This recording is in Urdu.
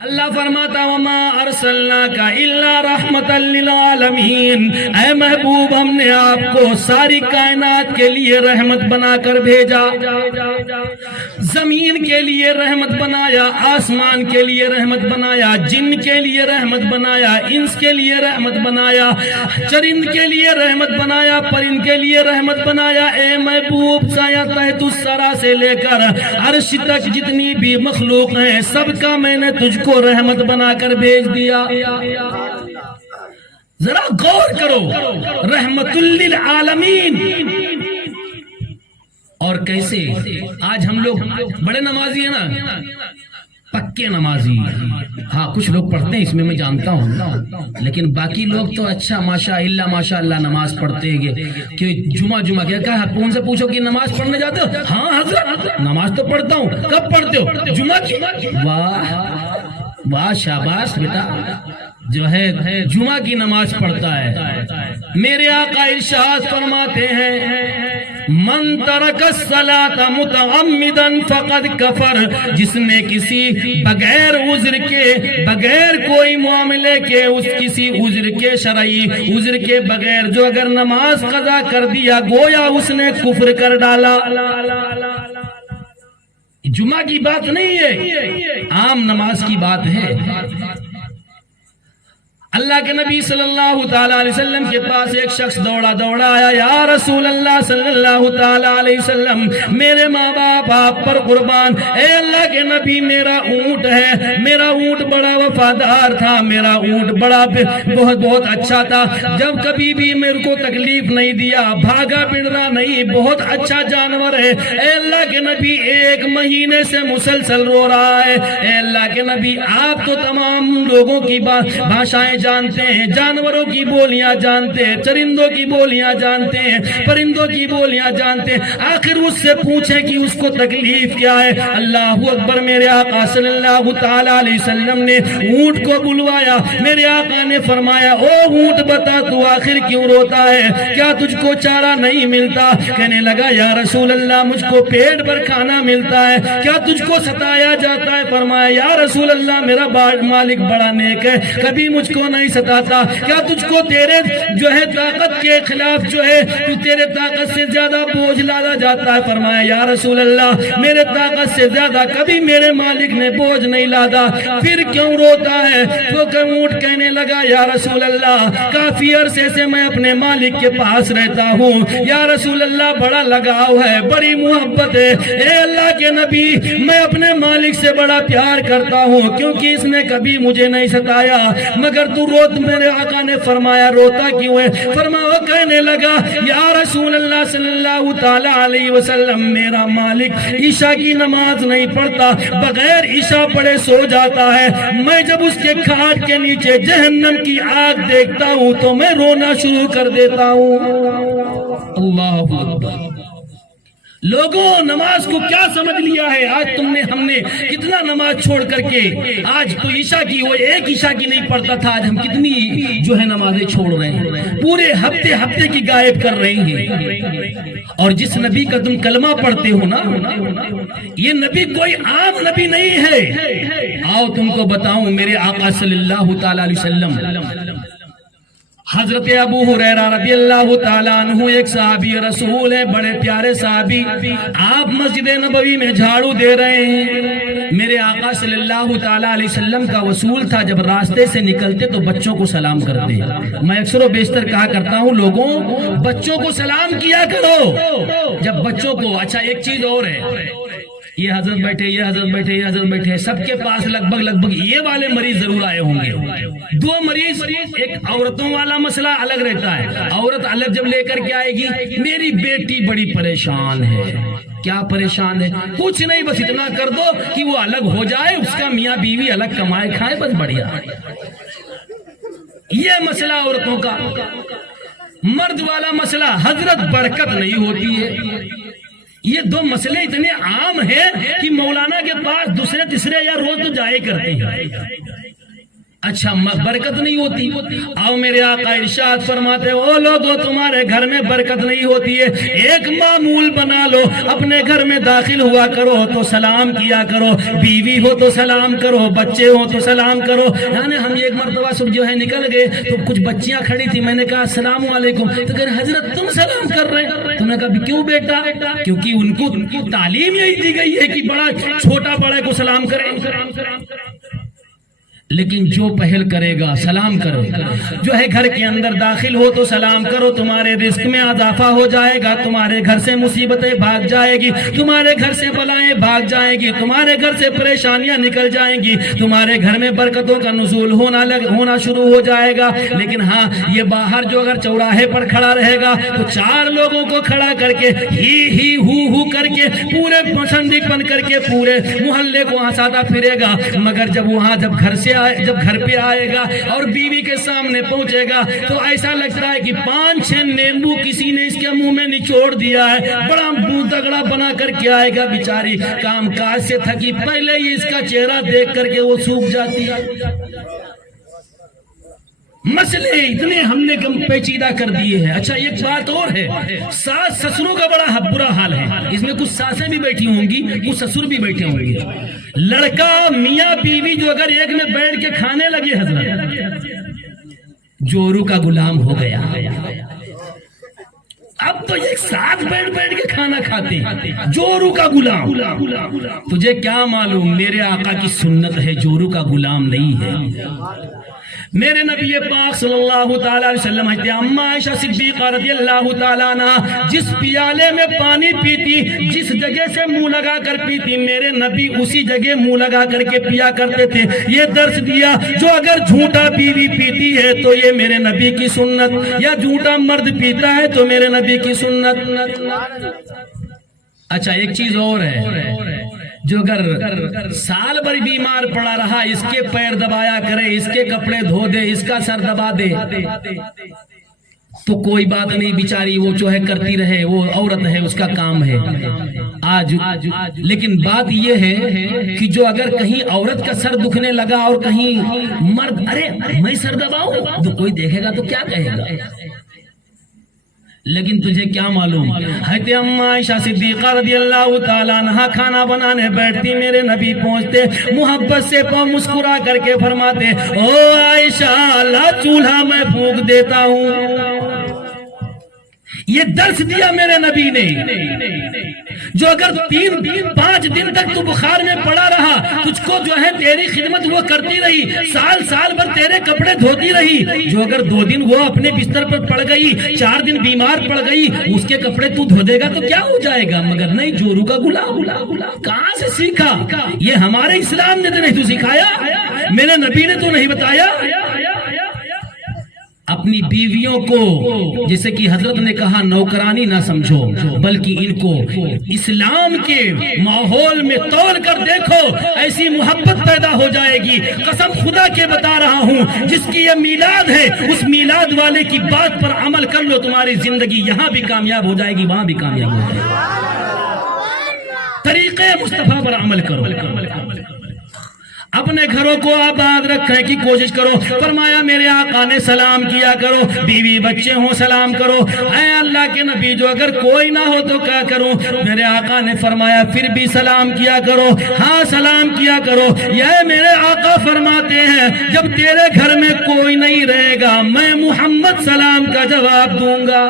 اللہ فرماتا وما ارسلناک الا رحمتا للعالمین، اے محبوب ہم نے آپ کو ساری کائنات کے لیے رحمت بنا کر بھیجا، زمین کے لیے رحمت بنایا، آسمان کے لیے رحمت بنایا، جن کے لیے رحمت بنایا، انس کے لیے رحمت بنایا، چرند کے لیے رحمت بنایا، پرند کے لیے رحمت بنایا۔ اے محبوب سایہ تحت الثری سے لے کر عرش تک جتنی بھی مخلوق ہیں سب کا میں نے تجھ کو رحمت بنا کر بھیج دیا۔ ذرا غور کرو، رحمت للعالمین۔ اور کیسے آج ہم لوگ بڑے نمازی ہیں نا، پکے نمازی، ہاں کچھ لوگ پڑھتے ہیں اس میں جانتا ہوں، لیکن باقی لوگ تو اچھا ماشاء اللہ نماز پڑھتے ہیں کہ جمعہ کیا کہا، ان سے پوچھو کہ نماز پڑھنے جاتے ہو؟ ہاں حضرت نماز تو پڑھتا ہوں۔ کب پڑھتے ہو؟ جمعہ کی۔ واہ شاباش بیٹا، جو ہے جمعہ کی نماز پڑھتا ہے۔ میرے آقا ارشاد فرماتے ہیں من ترک الصلاۃ متعمدا فقد کفر، جس نے کسی بغیر عذر کے، بغیر کوئی معاملے کے، اس کسی عذر کے، شرعی عذر کے بغیر جو اگر نماز قضا کر دیا گویا اس نے کفر کر ڈالا۔ جمعہ کی بات نہیں ہے، عام نماز کی بات ہے۔ اللہ کے نبی صلی اللہ تعالیٰ علیہ وسلم کے پاس ایک شخص دوڑا آیا، یا رسول اللہ صلی اللہ تعالیٰ علیہ وسلم، میرے ماں باپ آپ پر قربان، اے اللہ کے نبی میرا اونٹ ہے، میرا اونٹ بڑا وفادار تھا، میرا اونٹ بڑا بہت اچھا تھا، جب کبھی بھی میرے کو تکلیف نہیں دیا، بھاگا بڑھنا نہیں، بہت اچھا جانور ہے۔ اے اللہ کے نبی ایک مہینے سے مسلسل رو رہا ہے۔ اے اللہ کے نبی آپ تو تمام لوگوں کی بھاشائیں جانتے ہیں، جانوروں کی بولیاں جانتے ہیں، چرندوں کی بولیاں جانتے ہیں، پرندوں کی بولیاں جانتے ہیں، آخر اس سے پوچھیں کہ اس کو تکلیف کیا ہے۔ اللہ اکبر، میرے آقا صلی اللہ تعالیٰ علیہ وسلم نے اونٹ کو بلوایا، میرے آقا نے فرمایا او اونٹ بتا تو آخر کیوں روتا ہے، کیا تجھ کو چارہ نہیں ملتا؟ کہنے لگا یا رسول اللہ مجھ کو پیٹ بھر کھانا ملتا ہے، کیا تجھ کو ستایا جاتا ہے؟ فرمایا یا رسول اللہ میرا مالک بڑا نیک ہے، کبھی مجھ کو نہیں ستاتا، کیا تجھ کو تیرے جو ہے طاقت کے خلاف جو ہے تو تیرے طاقت سے زیادہ بوجھ لادا جاتا ہے؟ فرمایا یا رسول اللہ میرے طاقت سے زیادہ کبھی میرے مالک نے بوجھ نہیں لادا، پھر کیوں روتا ہے؟ تو اونٹ کہنے لگا یا رسول اللہ کافی عرصے سے میں اپنے مالک کے پاس رہتا ہوں، یا رسول اللہ بڑا لگاؤ ہے، بڑی محبت ہے، اے اللہ کے نبی میں اپنے مالک سے بڑا پیار کرتا ہوں کیونکہ اس نے کبھی مجھے نہیں ستایا، مگر تو روت، میرے آقا نے فرمایا روتا کیوں ہے؟ فرمایا وہ کہنے لگا یا رسول اللہ صلی اللہ تعالیٰ علیہ وسلم میرا مالک عشاء کی نماز نہیں پڑھتا، بغیر عشاء پڑھے سو جاتا ہے، میں جب اس کے کھاٹ کے نیچے جہنم کی آگ دیکھتا ہوں تو میں رونا شروع کر دیتا ہوں۔ اللہ اکبر۔ لوگوں نماز کو کیا سمجھ لیا ہے؟ آج ہم نے کتنا نماز چھوڑ کر کے آج تو عشاء کی، وہ ایک عشاء کی نہیں پڑھتا تھا، آج ہم کتنی جو ہے نمازیں چھوڑ رہے ہیں، پورے ہفتے کی غائب کر رہے ہیں۔ اور جس نبی کا تم کلمہ پڑھتے ہو نا، یہ نبی کوئی عام نبی نہیں ہے۔ آؤ تم کو بتاؤں، میرے آقا صلی اللہ تعالیٰ علیہ وسلم، حضرت ابو ہریرہ رضی اللہ تعالیٰ عنہ ایک صحابی رسول ہے، بڑے پیارے صحابی، آپ مسجد نبوی میں جھاڑو دے رہے ہیں، میرے آقا صلی اللہ تعالیٰ علیہ وسلم کا اصول تھا جب راستے سے نکلتے تو بچوں کو سلام کرتے ہیں۔ میں اکثر و بیشتر کہا کرتا ہوں لوگوں بچوں کو سلام کیا کرو، جب بچوں کو، اچھا ایک چیز اور ہے، یہ حضرت بیٹھے، یہ حضرت بیٹھے، یہ حضرت بیٹھے، سب کے پاس لگ بھگ یہ والے مریض ضرور آئے ہوں گے، دو مریض، ایک عورتوں والا مسئلہ الگ رہتا ہے، عورت الگ جب لے کر کے آئے گی، میری بیٹی بڑی پریشان ہے، کیا پریشان ہے؟ کچھ نہیں، بس اتنا کر دو کہ وہ الگ ہو جائے، اس کا میاں بیوی الگ کمائے کھائے، بس بڑھیا۔ یہ مسئلہ عورتوں کا، مرد والا مسئلہ حضرت برکت نہیں ہوتی ہے۔ یہ دو مسئلے اتنے عام ہیں کہ مولانا کے پاس دوسرے تیسرے یا روز تو جائے کرتے ہیں۔ اچھا برکت نہیں ہوتی؟ آؤ میرے آقا ارشاد فرماتے او لوگو تمہارے گھر میں برکت نہیں ہوتی ہے، ایک معمول بنا لو، اپنے گھر میں داخل ہوا کرو تو سلام کیا کرو، بیوی ہو تو سلام کرو، بچے ہو تو سلام کرو۔ یعنی ہم ایک مرتبہ صبح جو ہے نکل گئے تو کچھ بچیاں کھڑی تھی، میں نے کہا السلام علیکم، تو کہ حضرت تم سلام کر رہے؟ تم نے کہا کیوں بیٹا؟ کیونکہ ان کو تعلیم یہی دی گئی ہے کہ بڑا چھوٹا بڑے کو سلام کرے، لیکن جو پہل کرے گا سلام کرو، جو ہے گھر کے اندر داخل ہو تو سلام کرو، تمہارے رزق میں اضافہ ہو جائے گا، تمہارے گھر سے مصیبتیں بھاگ جائے گی، تمہارے گھر سے بلائیں بھاگ جائیں گی، تمہارے گھر سے پریشانیاں نکل جائیں گی، تمہارے گھر میں برکتوں کا نزول ہونا شروع ہو جائے گا۔ لیکن ہاں یہ باہر جو اگر چوراہے پر کھڑا رہے گا تو چار لوگوں کو کھڑا کر کے ہی ہو کر کے پورے پسندی پن کر کے پورے محلے کو ہنساتا پھرے گا، مگر جب گھر پہ آئے گا اور بیوی کے سامنے پہنچے گا تو ایسا لگتا ہے کہ 5-6 نیمبو کسی نے اس کے منہ میں نچوڑ دیا ہے، بڑا منہ تگڑا بنا کر کے آئے گا، بیچاری کام کاج سے تھکی، پہلے ہی اس کا چہرہ دیکھ کر کے وہ سوکھ جاتی ہے۔ مسئلے اتنے ہم نے پیچیدہ کر دیے ہیں۔ اچھا ایک بات اور ہے، ساس سسروں کا بڑا برا حال ہے، اس میں کچھ ساسیں بھی بیٹھی ہوں گی، کچھ سسر بھی بیٹھے ہوں گے۔ لڑکا میاں بیوی جو اگر ایک میں بیٹھ کے کھانے لگے حضرت، جورو کا غلام ہو گیا۔ اب تو ایک ساتھ بیٹھ کے کھانا کھاتے، جورو کا غلام۔ تجھے کیا معلوم میرے آقا کی سنت ہے، جورو کا غلام نہیں ہے۔ میرے نبی پاک صلی اللہ تعالیٰ علیہ وسلم ہے اماں عائشہ صدیقہ رضی اللہ تعالیٰ عنہ جس پیالے میں پانی پیتی، جس جگہ سے منہ لگا کر پیتی، میرے نبی اسی جگہ منہ لگا کر کے پیا کرتے تھے۔ یہ درس دیا جو اگر جھوٹا بیوی پیتی ہے تو یہ میرے نبی کی سنت، یا جھوٹا مرد پیتا ہے تو میرے نبی کی سنت۔ اچھا ایک چیز اور ہے، جو اگر سال بھر بیمار پڑا رہا، اس کے پیر دبایا کرے، اس کے کپڑے دھو دے، اس کا سر دبا دے تو کوئی بات نہیں، بیچاری وہ جو ہے کرتی رہے، وہ عورت ہے، اس کا کام ہے آج۔ لیکن بات یہ ہے کہ جو اگر کہیں عورت کا سر دکھنے لگا اور کہیں مرد ارے میں سر دباؤں تو کوئی دیکھے گا تو کیا کہے گا؟ لیکن تجھے کیا معلوم، حضرت اماں عائشہ صدیقہ رضی اللہ تعالیٰ عنہ کھانا بنانے بیٹھتی، میرے نبی پہنچتے، محبت سے مسکرا کر کے فرماتے او عائشہ لا چولہا میں پھونک دیتا ہوں۔ یہ درس دیا میرے نبی نے، جو اگر 3-5 دن تک تو بخار میں پڑا رہا، تجھ کو جو ہے تیری خدمت وہ کرتی رہی، سال بھر تیرے کپڑے دھوتی رہی، جو اگر 2 دن وہ اپنے بستر پر پڑ گئی، 4 دن بیمار پڑ گئی، اس کے کپڑے تو دھو دے گا تو کیا ہو جائے گا؟ مگر نہیں، جورو کا غلام۔ کہاں سے سیکھا؟ یہ ہمارے اسلام نے تو نہیں تو سکھایا، میرے نبی نے تو نہیں بتایا۔ اپنی بیویوں کو جیسے کہ حضرت نے کہا نوکرانی نہ سمجھو، بلکہ ان کو اسلام کے ماحول میں تول کر دیکھو، ایسی محبت پیدا ہو جائے گی۔ قسم خدا کے بتا رہا ہوں، جس کی یہ میلاد ہے اس میلاد والے کی بات پر عمل کر لو، تمہاری زندگی یہاں بھی کامیاب ہو جائے گی، وہاں بھی کامیاب ہو جائے گی۔ طریقے مصطفیٰ پر عمل کرو، اپنے گھروں کو آباد رکھنے کی کوشش کرو۔ فرمایا میرے آقا نے سلام کیا کرو، بیوی بچے ہوں سلام کرو۔ اے اللہ کے نبی جو اگر کوئی نہ ہو تو کیا کروں؟ میرے آقا نے فرمایا پھر بھی سلام کیا کرو، ہاں سلام کیا کرو۔ یہ میرے آقا فرماتے ہیں جب تیرے گھر میں کوئی نہیں رہے گا میں محمد سلام کا جواب دوں گا۔